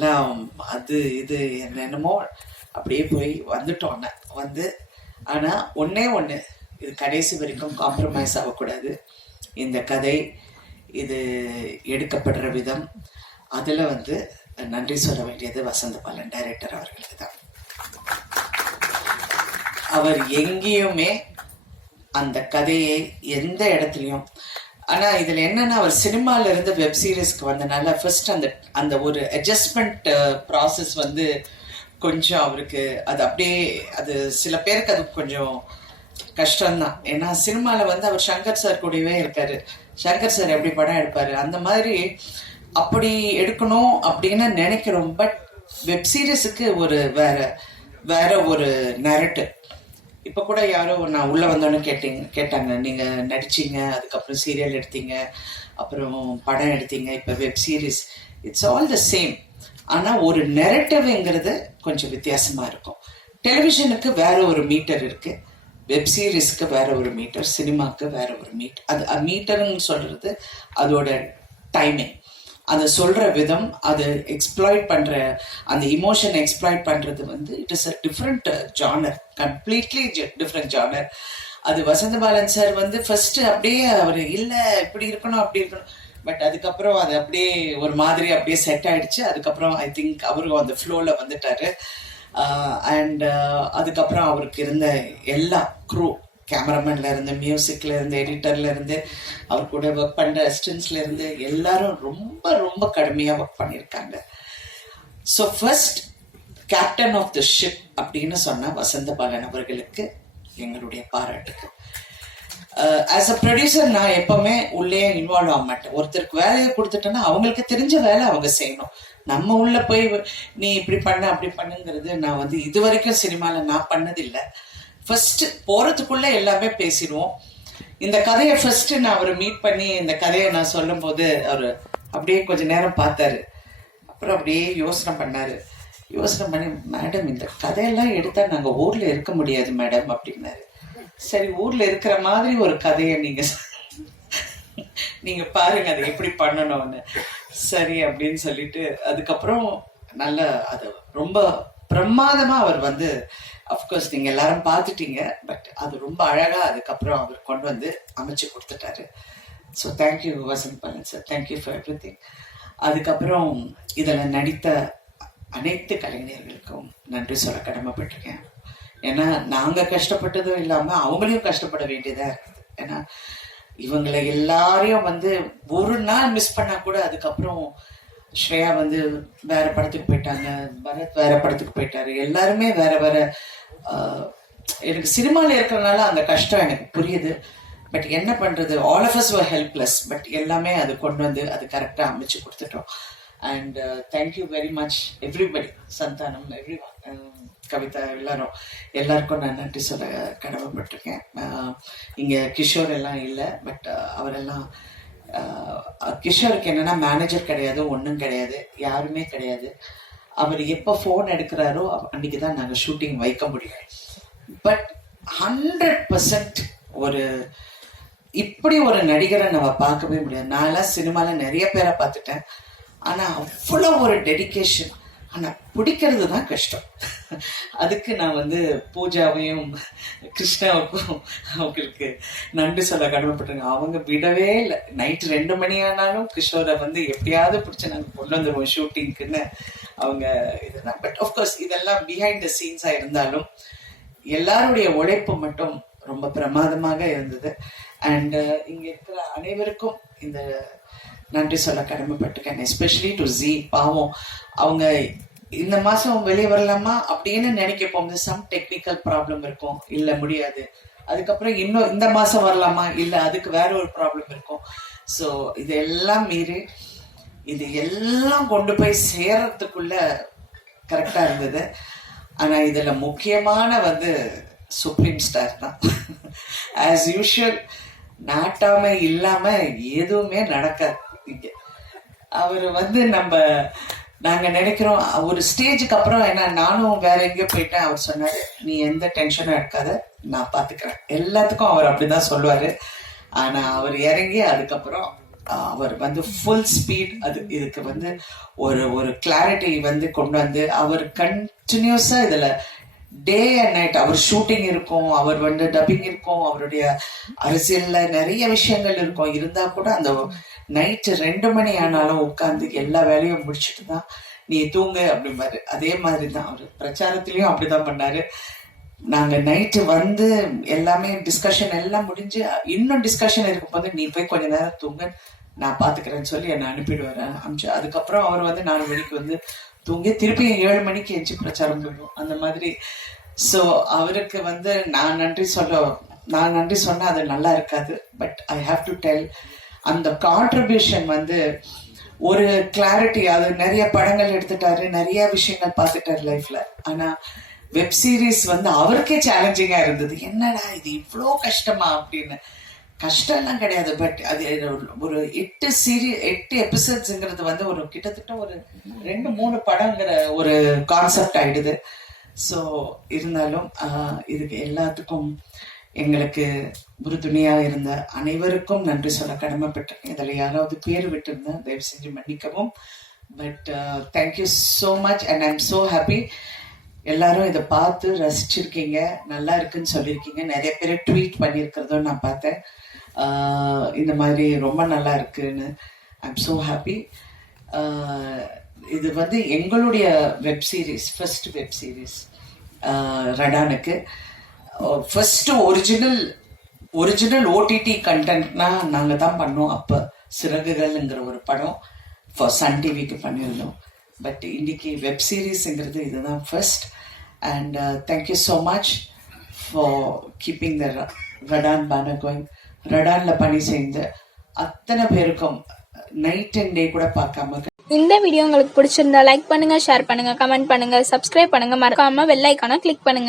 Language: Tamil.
எல்லாம் அது இது என்னென்னமோ அப்படியே போய் வந்துட்டோம் வந்து ஆனால் ஒன்றே ஒன்று இது கடைசி வரைக்கும் காம்ப்ரமைஸ் ஆகக்கூடாது. இந்த கதை இது எடுக்கப்படுற விதம் அதில் வந்து நன்றி சொல்ல வேண்டியது வசந்தபாலன் டைரக்டர் அவர்களுக்கு தான். அவர் எங்கேயுமே அந்த கதையை எந்த இடத்துலையும் ஆனால் இதில் என்னன்னா அவர் சினிமால இருந்து வெப் சீரிஸ்க்கு வந்தனால ஃபர்ஸ்ட் அந்த அந்த ஒரு அட்ஜஸ்ட்மெண்ட் ப்ராசஸ் வந்து கொஞ்சம் அவருக்கு அது அப்படியே அது சில பேருக்கு அது கொஞ்சம் கஷ்டம்தான். ஏன்னா சினிமாவில் வந்து அவர் சங்கர் சார் கூடவே இருக்காரு. சங்கர் சார் எப்படி படம் எடுப்பார்? அந்த மாதிரி அப்படி எடுக்கணும் அப்படின்னு நினைக்கிறோம். பட் வெப் சீரிஸுக்கு ஒரு வேற வேற ஒரு நரட்டிவ் இப்போ கூட யாரோ நான் உள்ள வந்தோன்னு கேட்டீங்க கேட்டாங்க. நீங்க நடிச்சீங்க அதுக்கப்புறம் சீரியல் எடுத்தீங்க அப்புறம் படம் எடுத்தீங்க இப்போ web series it's all the same ஆனா ஒரு நெரட்டிவ்ங்கிறது கொஞ்சம் வித்தியாசமா இருக்கும். டெலிவிஷனுக்கு வேற ஒரு மீட்டர் இருக்கு. வெப் சீரிஸ்க்கு வேற ஒரு மீட்டர் சினிமாக்கு வேற ஒரு மீட் அது மீட்டர்னு சொல்றது அதோட டைமிங் அதை சொல்ற விதம் அது எக்ஸ்ப்ளாய்ட் பண்ற அந்த இமோஷன் எக்ஸ்ப்ளாய்ட் பண்றது வந்து it is a different genre completely different genre அது வசந்த பாலன் சார் வந்து ஃபர்ஸ்ட் அப்படியே அவர் இல்லை இப்படி இருக்கணும் அப்படி இருக்கணும். பட் அதுக்கப்புறம் அது அப்படியே ஒரு மாதிரி அப்படியே செட் ஆயிடுச்சு. அதுக்கப்புறம் ஐ திங்க் அவரும் அந்த ஃப்ளோவில் வந்துட்டாரு. அண்ட் அதுக்கப்புறம் அவருக்கு இருந்த எல்லா க்ரூ கேமராமேன்ல இருந்து மியூசிக்ல இருந்து எடிட்டர்ல இருந்து அவர் கூட ஒர்க் பண்ற அசிஸ்டன்ஸ்ல இருந்து எல்லாரும் ரொம்ப ரொம்ப கடுமையா ஒர்க் பண்ணியிருக்காங்க. So first captain of the ship அப்படின்னு சொன்ன வசந்த பாலன் அவர்களுக்கு எங்களுடைய பாராட்டுக்கு ஆஸ் அ ப்ரொடியூசர் நான் எப்பவுமே உள்ளே இன்வால்வ் ஆக மாட்டேன். ஒருத்தருக்கு வேலையை கொடுத்துட்டேன்னா அவங்களுக்கு தெரிஞ்ச வேலை அவங்க செய்யணும். நம்ம உள்ள போய் நீ இப்படி பண்ண அப்படி பண்ணுங்கிறது நான் வந்து இது வரைக்கும் சினிமாவில் நான் பண்ணதில்லை. ஃபர்ஸ்ட் போறதுக்குள்ள எல்லாமே பேசிடுவோம். இந்த கதையை ஃபர்ஸ்ட் நான் அவரை மீட் பண்ணி இந்த கதையை நான் சொல்லும்போது அவர் அப்படியே கொஞ்ச நேரம் பார்த்தாரு. அப்புறம் அப்படியே யோசனை பண்ணாரு. யோசனை பண்ணி மேடம் இந்த கதையெல்லாம் எடுத்தா நாங்க ஊர்ல இருக்க முடியாது மேடம் அப்படின்னாரு. சரி ஊர்ல இருக்கிற மாதிரி ஒரு கதையை நீங்க நீங்க பாருங்க அதை எப்படி பண்ணணும்னு. சரி அப்படின்னு சொல்லிட்டு அதுக்கப்புறம் நல்ல அது ரொம்ப பிரமாதமா அவர் வந்து அஃப்கோர்ஸ் நீங்க எல்லாரும் பார்த்துட்டீங்க பட் அது ரொம்ப அழகா அதுக்கப்புறம் அவர் கொண்டு வந்து அமைச்சு கொடுத்துட்டாரு. So thank you Vasanth Balan sir thank you for everything அதுக்கப்புறம் இதில் நடித்த அனைத்து கலைஞர்களுக்கும் நன்றி சொல்ல கடமைப்பட்டிருக்கேன். ஏன்னா நாங்கள் கஷ்டப்பட்டதும் இல்லாமல் அவங்களையும் கஷ்டப்பட வேண்டியதாக இருக்குது. ஏன்னா இவங்களை எல்லாரையும் வந்து ஒரு நாள் மிஸ் பண்ணால் கூட அதுக்கப்புறம் ஸ்ரேயா வந்து வேற படத்துக்கு போயிட்டாங்க பரத் வேற படத்துக்கு போயிட்டாரு. எல்லாருமே வேற வேற எனக்கு சினிமாவில் இருக்கிறனால அந்த கஷ்டம் எனக்கு புரியுது. பட் என்ன பண்ணுறது all of us are helpless but எல்லாமே அது கொண்டு வந்து அது கரெக்டாக அமைச்சு கொடுத்துட்டோம். And thank you very much everybody Santhanam every Kavitha எல்லாரும். எல்லாருக்கும் நான் நன்றி சொல்ல கடமைப்பட்டிருக்கேன். இங்கே கிஷோர் எல்லாம் இல்லை பட் uh, அவரெல்லாம் கிஷோருக்கு என்னன்னா மேனேஜர் கிடையாது ஒன்றும் கிடையாது யாருமே கிடையாது. அவர் எப்போ ஃபோன் எடுக்கிறாரோ அன்றைக்கி அன்னைக்கு தான் நாங்கள் ஷூட்டிங் வைக்க முடியும். பட் ஹண்ட்ரட் பர்சன்ட் ஒரு இப்படி ஒரு நடிகரை நம்ம பார்க்கவே முடியாது. நான்லாம் சினிமாவில் நிறைய பேரை பார்த்துட்டேன். ஆனால் அவ்வளோ ஒரு டெடிகேஷன் ஆனால் பிடிக்கிறது தான் கஷ்டம். அதுக்கு நான் வந்து பூஜாவையும் கிருஷ்ணாவுக்கும் அவங்களுக்கு நன்றி சொல்ல கடமைப்பட்டேங்க அவங்க விடவே இல்லை. நைட் ரெண்டு மணி ஆனாலும் கிஷோரை வந்து எப்படியாவது பிடிச்சி நாங்கள் கொண்டு வந்துடுவோம் ஷூட்டிங்க்குன்னு அவங்க இதெல்லாம். பட் ஆஃப்கோர்ஸ் இதெல்லாம் பிஹைண்ட் த சீன்ஸாக இருந்தாலும் எல்லாருடைய உழைப்பு மட்டும் ரொம்ப பிரமாதமாக இருந்தது. அண்ட் uh, இங்க இருக்கிற அனைவருக்கும் இந்த நன்றி சொல்ல கடமைப்பட்டிருக்கேன். எஸ்பெஷலி டு ஜி பாவம். அவங்க இந்த மாசம் வெளியே வரலாமா அப்படின்னு நினைக்க போகும்போது சம் டெக்னிக்கல் ப்ராப்ளம் இருக்கும். இல்ல முடியாது. அதுக்கப்புறம் இன்னும் இந்த மாசம் வரலாமா? இல்ல அதுக்கு வேற ஒரு ப்ராப்ளம் இருக்கும். ஸோ இதெல்லாம் மீறி இது எல்லாம் கொண்டு போய் சேரத்துக்குள்ள கரெக்டா இருந்தது. ஆனா இதுல முக்கியமான வந்து சுப்ரீம் ஸ்டார் தான். ஆஸ் யூஷுவல் நாட்டாமை இல்லாம எதுவுமே நடக்காது இங்கே. அவர் வந்து நம்ம நாங்க நினைக்கிறோம் ஒரு ஸ்டேஜுக்கு அப்புறம் என்ன நானும் வேற எங்கேயோ போயிட்டேன். அவர் சொன்னாரு நீ எந்த டென்ஷனும் எடுக்காத நான் பாத்துக்கிறேன். எல்லாத்துக்கும் அவர் அப்படிதான் சொல்லுவாரு. ஆனா அவர் இறங்கி அதுக்கப்புறம் அவர் வந்து ஃபுல் ஸ்பீட் அது இதுக்கு வந்து ஒரு ஒரு கிளாரிட்டி வந்து கொண்டு வந்து அவர் கண்டினியூஸா இதுல டே அண்ட் நைட் அவர் ஷூட்டிங் இருக்கும் அவர் வந்து டப்பிங் இருக்கும் அவருடைய அரசியல்ல நிறைய விஷயங்கள் இருக்கும். இருந்தா கூட அந்த நைட்டு ரெண்டு மணி ஆனாலும் உட்காந்து எல்லா வேலையும் முடிச்சுட்டு தான் நீ தூங்கு அப்படிம்பாரு. அதே மாதிரி தான் அவர். பிரச்சாரத்திலயும் அப்படிதான் பண்ணாரு. நாங்க நைட்டு வந்து எல்லாமே டிஸ்கஷன் எல்லாம் முடிஞ்சு இன்னும் டிஸ்கஷன் இருக்கும்போது நீ போய் கொஞ்ச நேரம் தூங்க நான் பாத்துக்கிறேன்னு சொல்லி என்னை அனுப்பிடுவாரு அனுப்பிச்சு அதுக்கப்புறம் அவர் வந்து நாலு மணிக்கு வந்து தூங்கி திருப்பி ஏழு மணிக்கு எஞ்சி பிரச்சாரம் போயிடும் அந்த மாதிரி. ஸோ அவருக்கு வந்து நான் நன்றி சொல்ல நான் நன்றி சொன்னால் அது நல்லா இருக்காது. But I have to tell அந்த கான்ட்ரிபியூஷன் வந்து ஒரு கிளாரிட்டி அது நிறைய படங்கள் எடுத்துட்டாரு நிறைய விஷயங்கள் பார்த்துட்டாரு லைஃப்ல ஆனா வெப் சீரிஸ் வந்து அவருக்கே சேலஞ்சிங்கா இருந்தது. என்னடா இது இவ்வளோ கஷ்டமா அப்படின்னு. கஷ்டம்லாம் கிடையாது. பட் அது ஒரு எட்டு சீரி எட்டு எபிசோட்ஸுங்கிறது வந்து ஒரு கிட்டத்தட்ட ஒரு ரெண்டு மூணு படங்கிற ஒரு கான்செப்ட் ஆயிடுது. ஸோ இருந்தாலும் ஆஹ், இதுக்கு எல்லாத்துக்கும் எங்களுக்கு உறுதுணையா இருந்த அனைவருக்கும் நன்றி சொல்ல கடமைப்பட்டிருக்கேன் இதில் யாராவது பேர் விட்டிருந்தேன் தயவு செஞ்சு மன்னிக்கவும். But thank you so much and I'm so happy எல்லாரும் இதை பார்த்து ரசிச்சிருக்கீங்க நல்லா இருக்குன்னு சொல்லியிருக்கீங்க. நிறைய பேர் ட்வீட் பண்ணியிருக்கிறதும் நான் பார்த்தேன். இந்த மாதிரி ரொம்ப நல்லா இருக்குன்னு. ஐம் ஸோ ஹாப்பி இது வந்து எங்களுடைய web series first web series ரடானுக்கு. First original original OTT கண்டென்ட்னா நாங்கள் தான் பண்ணோம். அப்போ சிறகுகள்ங்கிற ஒரு படம் ஃபார் சன் டிவிக்கு பண்ணியிருந்தோம். பட் இன்னைக்கு வெப் சீரிஸ்ங்கிறது இதுதான் first and thank you so much for keeping the Radaan banner going ரடானில் பணி செய்த அத்தனை பேருக்கும் நைட் அண்ட் டே கூட பார்க்காம இந்த வீடியோ உங்களுக்கு பிடிச்சிருந்தா லைக் பண்ணுங்க ஷேர் பண்ணுங்க கமெண்ட் பண்ணுங்க சப்ஸ்கிரைப் பண்ணுங்க. மறக்காம வெள்ளைக்கான கிளிக் பண்ணுங்க.